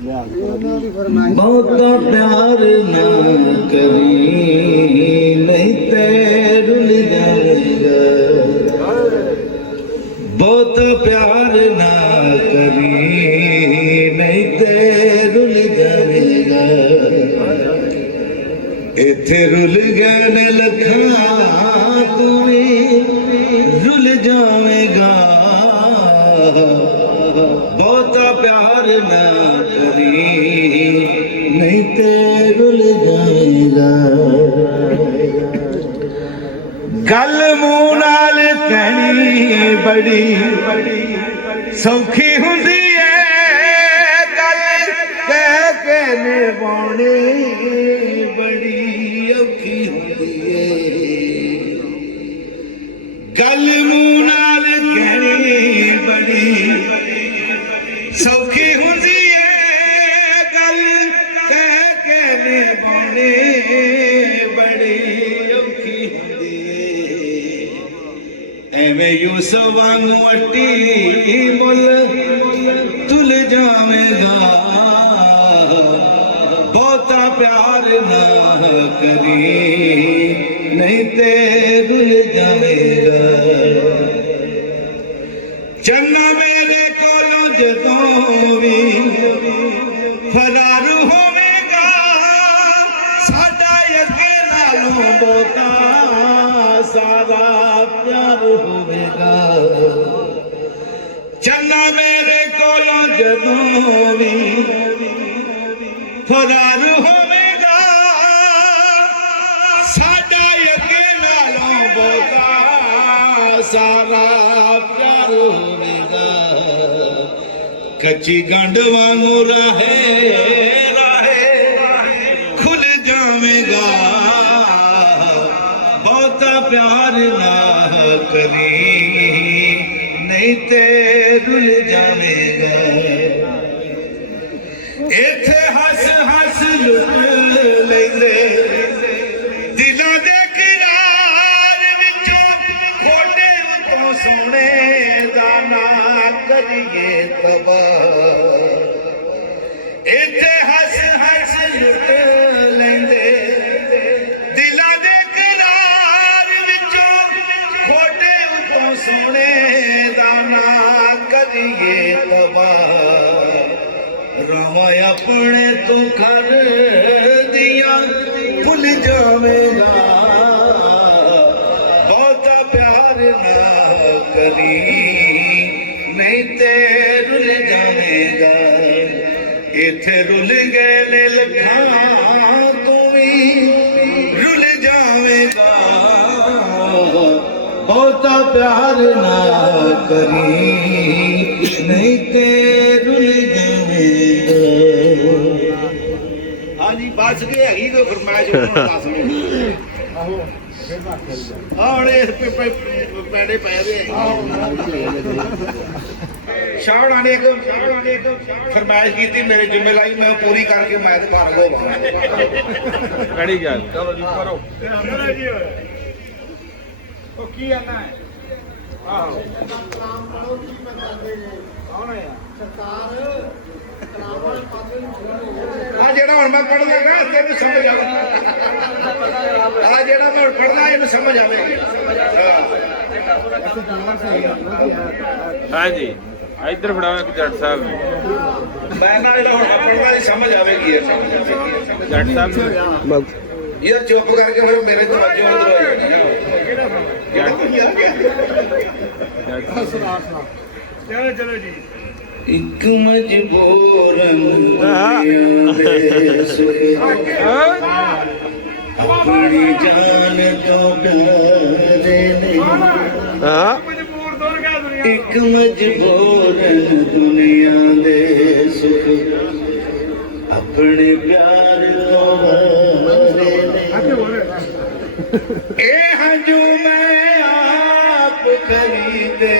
बहुता प्यार ना करी नहीं ते रुल जाएगा, बहुत प्यार ना करी नहीं ते रुल जाएगा। इथे रुल गए ने लखा तू भी रुल जाएगा, बहुता प्यार ना करी नहीं ते रुल जाएगा। गल मूंह नाल कहनी बड़ी सौखी हुंदी है, गल कह के निभानी बड़ी औखी हुंदी है। गल मूंह नाल कहनी बड़ी सौखी हुंदी है, गल कह के निभानी बड़ी औखी हुंदी है। एवें यूसुफ वांगू अट्टी मुल तुल जावेगा, बहुता प्यार ना करी नहीं ते रुल जावेगा। चन्ना मेरे कोलों जदों भी फरार होवेगा, साडा अगे नालों बहुता सारा प्यार होवेगा। चन्ना मेरे कोलों जदों भी फरार होवेगा, साडा अगे नालों बहुता सारा प्यार होवेगा। कच्ची गंढ वांगू राहे राहे खुल जावेगा, बहुता प्यार ना करी नहीं ते रुल जावेगा। इथे हस हस लुट लेंदे दिलों दे किनार विचों, खोटे उतों सोने दा ना करिए तबाह। इथे हस हस लुट लेंदे दिलों दे किनार विचों, खोटे उतों सोने दा ना करिए तबाह। रावां अपने तू घर दिया भुल जावेगा, बहुत प्यार ना करी नहीं ते रुल जावेगा। इथे रुल गए ने लखा तू भी रुल जावेगा, बहुत प्यार ना करी नहीं ते रुल जावेगा। हाँ जी बस गए हैगी कोई फरमाइश 10 मिनट पैड़े पै शाहड़ा ने एक फरमाइश की थी, मेरे जिम्मे लाई मैं पूरी करके मैं तो घर हो कड़ी गल चलो जी करो की आना है। ਜਿਹੜਾ ਹੁਣ ਮੈਂ ਪੜ੍ਹਦਾ ਨਾ ਤੈਨੂੰ ਸਮਝ ਆਵੇ, ਆ ਜਿਹੜਾ ਮੈਂ ਪੜ੍ਹਦਾ ਇਹਨੂੰ ਸਮਝ ਆਵੇਗੀ। ਹਾਂਜੀ ਇੱਧਰ ਫੜਾਓ ਇੱਕ ਜੱਟ ਸਾਹਿਬ ਨੂੰ, ਮੈਂ ਨਾ ਜਿਹੜਾ ਹੁਣ ਪੜ੍ਹਦਾ ਇਹ ਸਮਝ ਆਵੇਗੀ। ਜੱਟ ਸਾਹਿਬ ਨੂੰ ਇਹ ਚੁੱਪ ਕਰਕੇ ਫਿਰ ਮੇਰੇ ਤਵੱਜੋ ਉਧਰ ਹੋ ਜਾਣੀ। ਚਲੋ ਜੀ ਇੱਕ ਮਜਬੂਰਨ ਆਪਣੀ ਜਾਨ ਤੋਂ ਪਿਆਰੇ ਨੇ, ਇੱਕ ਮਜਬੂਰਨ ਦੁਨੀਆ ਦੇ ਸੁਖ ਆਪਣੇ ਪਿਆਰ ਤੋਂ ਵਾਰੇ ਨੇ। ਇਹ ਹੰਝੂ ਮੈਂ ਆਪ ਖਰੀਦੇ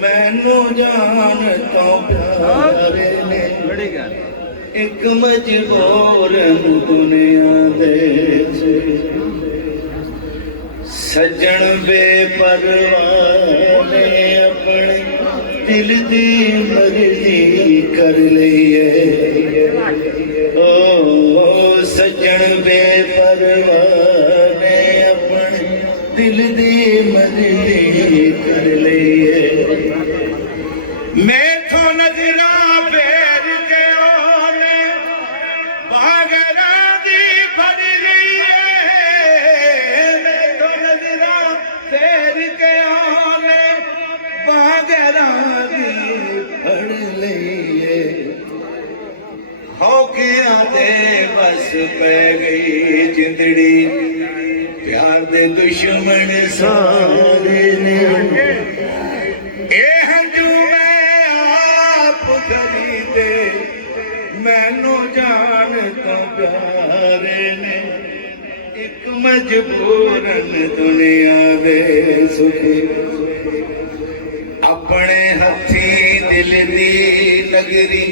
मैनू जान तो प्यारे ने, एक मजबूर दुनिया दे सज्जन बेपरवाह ने अपने दिल दी मर्जी कर लईए ओ सजन बेपरवाह ने अपने दिल दी मर्जी कर लईए मैथों नजरा फेर के ओने बागरा दी फड़ लईए मैथों नजरा फेर के ओने बागरा दी फड़ लईए हौकिया दे बस पै गई जिंदड़ी प्यार दे दुश्मन सारे ने ए हंजू मैं आप खरीदे मैनू जान तो प्यारे ने एक मजबूरन दुनिया दे सुखी अपने हथी दिल दी नगरी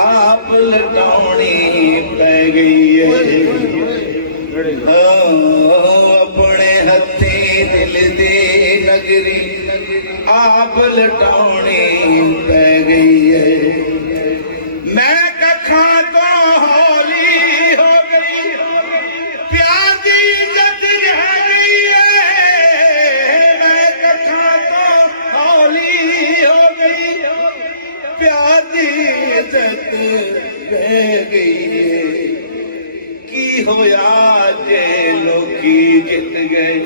आप लटाउनी पै गई है अपने हथी दिल दी नगरी आप लटाउनी पै गई है मैं कखा तो हौली हो गई प्यार दी इज्जत रह गई है मैं कखा तो हौली हो गई प्यार दी इज्जत रह गई है की होया जे लोकी जित गए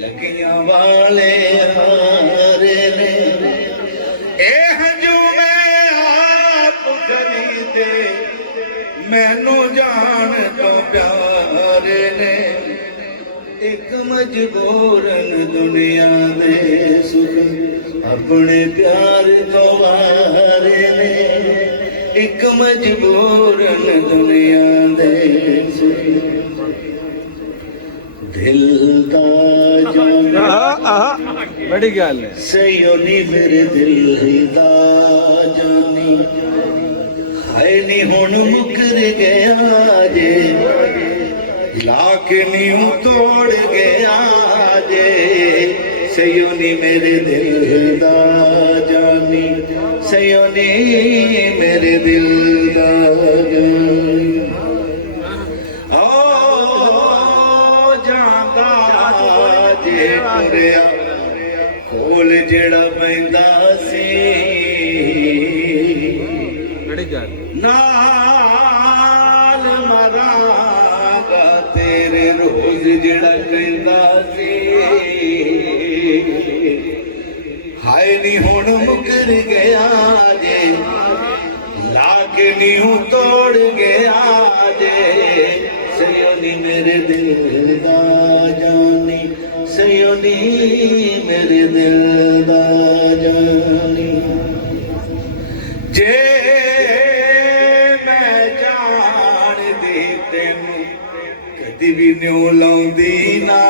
लगियां वाले हारे ने ए हंजू मैं आप खरीदे मैनू जान तो प्यारे ने एक मजबूरन दुनिया दे सुख अपने प्यार तो वारे ने एक मजबूरन दुनिया दे सुख दिल दा जाना बड़ी गल है सयोनी मेरे दिल दा जानी हाय नी हुण मुकर गया जे लाख नीं तोड़ गया जे सयोनी मेरे दिल दा जानी सयोनी मेरे दिल दा जानी ओ जांदा जे टुरिया कोल जेड़ा पैंदा सी बड़ी गल नाल मरांगा तेरे रोज जेड़ा कहंदा सी हाय नी हुण मुकर गया जे लाख नीं तोड़ गया जे सयोनी मेरे दिल दा जानी सयोनी मेरे दिल दा जानी जे मैं जान दी तेनू कदी भी न्यू लाउंदी ना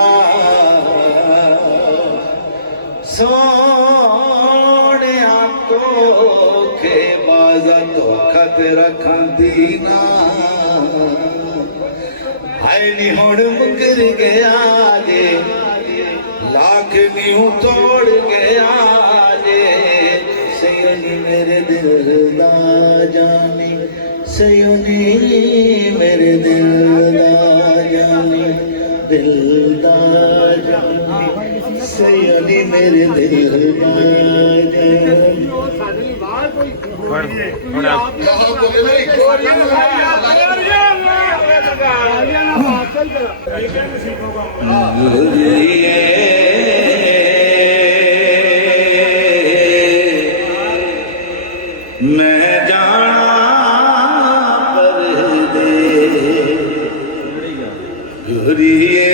सोहणिया धोखे बाजा धोखा तेरा खांदी ना हाय नी हुण मुकर गया जे लाख नीं तोड़ गया जे सयोनी मेरे दिल दा जानी सयोनी मेरे दिल दा जानी दिल दा जानी सयोनी मेरे दिल दा जानी मैं जाना परदेस गुरिए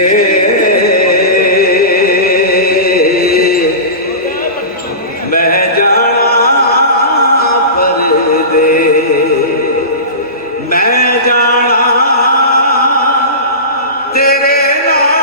मैं जाना परदेस मैं जाना तेरे नाल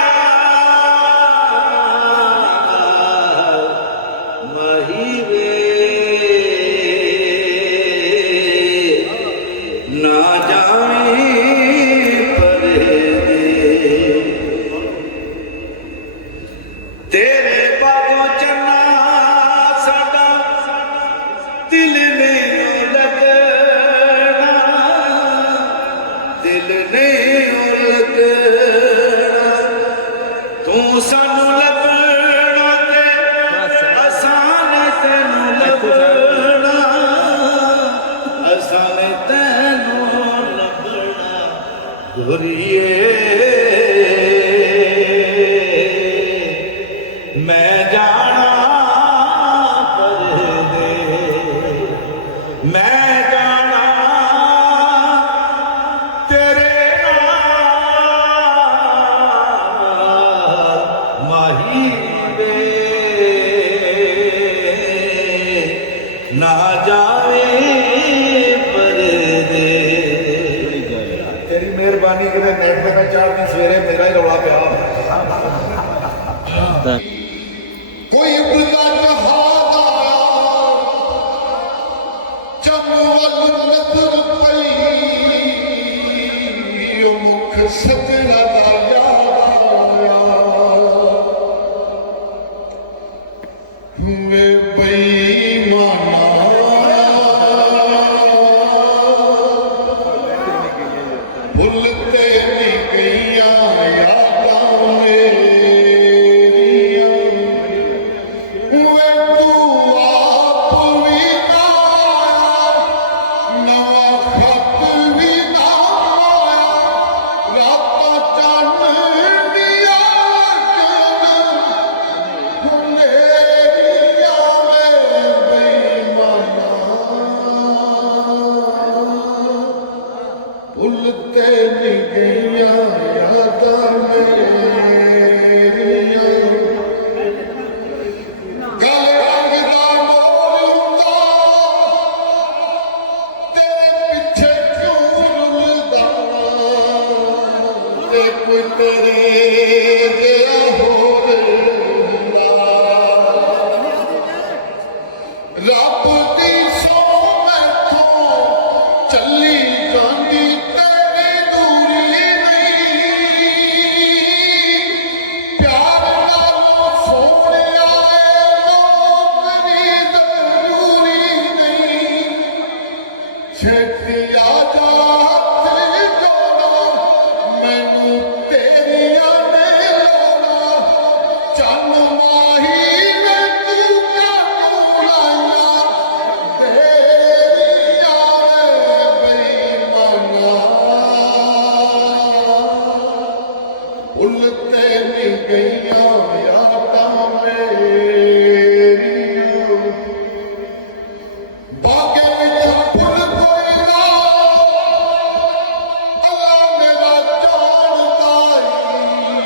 ਹੁਰੀਏ ਮੈਂ ਜਾਣਾ ਪਰਦੇ ਮੈਂ ਜਾਣਾ ਤੇਰੇ ਨਾਲ ਮਾਹੀ ਵੇ ਨਾ ਜਾਵੇ ਪਰਦੇ। ਤੇਰੀ ਮਿਹਰਬਾਨੀ ਕਿਤੇ ਨੈਟ ਤੇ ਮੈਂ ਚਾਹਦੀ ਸਵੇਰੇ ਮੇਰਾ ਹੀ ਰੌਲਾ ਪਿਆ ਕੋਈ ਬੁਲਾ ਜਹਾਦਾ ਚੰਨ ਵੱਲ ਨਜ਼ਰ ਪਈ ਉਹ ਮੁਖ ਸਜਣਾ ਦਾ ਯਾਦ ਆਇਆ ਵੇ ਬੇਈਮਾਨਾ ਭੁੱਲ ਤੇ ਨਹੀਂ ਗਈਆਂ ਯਾਦਾਂ ਮੇਰੀਆਂ ਵੇ ਤੂੰ ਆਪ ਵੀ ਨਾ ਨਵਾਂ ਖਤ ਵੀ ਨਾ ਰਾਤਾਂ ਚਾਨਣੀਆਂ ਹੁਨੇਰੀਆਂ ਵੇ ਬੇਈਮਾਨਾ ਭੁੱਲ ਤੇ ਨਹੀਂ ਗਈਆਂ ਯਾਦਾਂ ਮੇਰੀਆਂ ਗਲ ਰੰਗ ਦਾ ਮੋਰ ਹੁੰਦਾ ਤੇਰੇ ਪਿੱਛੇ ਕਿਉਂ ਰੁਲਦਾ ਤੇ ਕੋਈ ਤੇਰੇ ਜਿਹਾ ਹੋਰ ਹੁੰਦਾ ਰੱਬ ਦੀ ਸੌ ਮੈਥੋਂ ਚੱਲੀ ਜਾਂਦੀ ਤੇਰੀ ਦੂਰੀ ਨਹੀਂ ਪਿਆਰ ਨਾਲੋਂ ਸੋਹਣਿਆ ਨੌਕਰੀ ਜ਼ਰੂਰੀ ਨਹੀਂ ਛੇਤੀ ਆ ਜਾ ਹੱਥ ਜੋੜੋ ਮੈਨੂੰ ਤੇਰੀਆਂ ਨੇ ਲੋੜਾਂ ਚੰਨ ਮਾਹੀ ਵੇ ਤੂੰ ਕਾਹਨੂੰ ਲਾਇਆ ਤੇਰੀਆਂ ਵੇ ਬੇਈਮਾਨਾ ਭੁੱਲ ਤੇ ਨਹੀਂ ਗਈਆਂ ਯਾਦਾਂ ਮੇਰੀਆਂ ਬਾਗੇ ਵਿੱਚ ਫੁੱਲ ਕੋਈ ਨਾ ਅੱਲਾ ਮੇਰਾ ਜਾਣਦਾ ਈ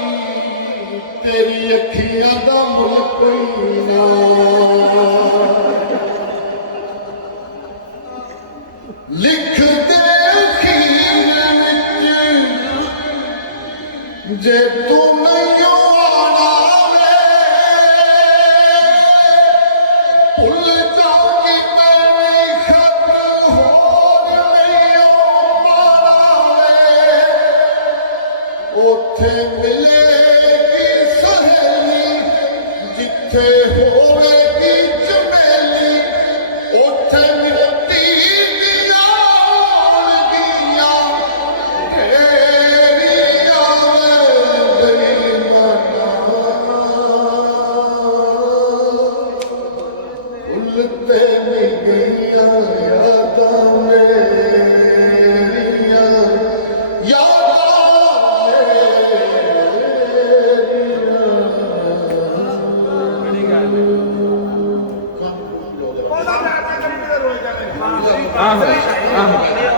ਤੇਰੀ ਅੱਖੀਆਂ ਦਾ ਮੁੱਲ ਕੋਈ ਨਾ ਲਿਖ ਦੇ ਅਖੀਰ ਵਿੱਚ ਜੇ ਤੂੰ ਨਹੀਂ ਆਣਾ ਵੇ ਭੁੱਲ ਜਾਊਗੀ ਮੈਂ ਵੀ ਖਬਰ ਹੋਰ ਨਹੀਂ ਪਾਣਾ ਵੇ ਉੱਥੇ ਮਿਲੇਗੀ ਸਹੇਲੀ ਜਿੱਥੇ ਹੋਵੇਗੀ ਚਮੇਲੀ ਉੱਥੇ ਮਿੱਟੀ ਦੀਆਂ ਹੋਣਗੀਆਂ ਢੇਰੀਆਂ ਵੇ ਬੇਈਮਾਨਾ ਭੁੱਲ ਤੇ ਨਹੀਂ ਗਈਆਂ ਯਾਦਾਂ ਮੇਰੀਆਂ ਯਾਦਾਂ बड़ी गल है। आहो आहो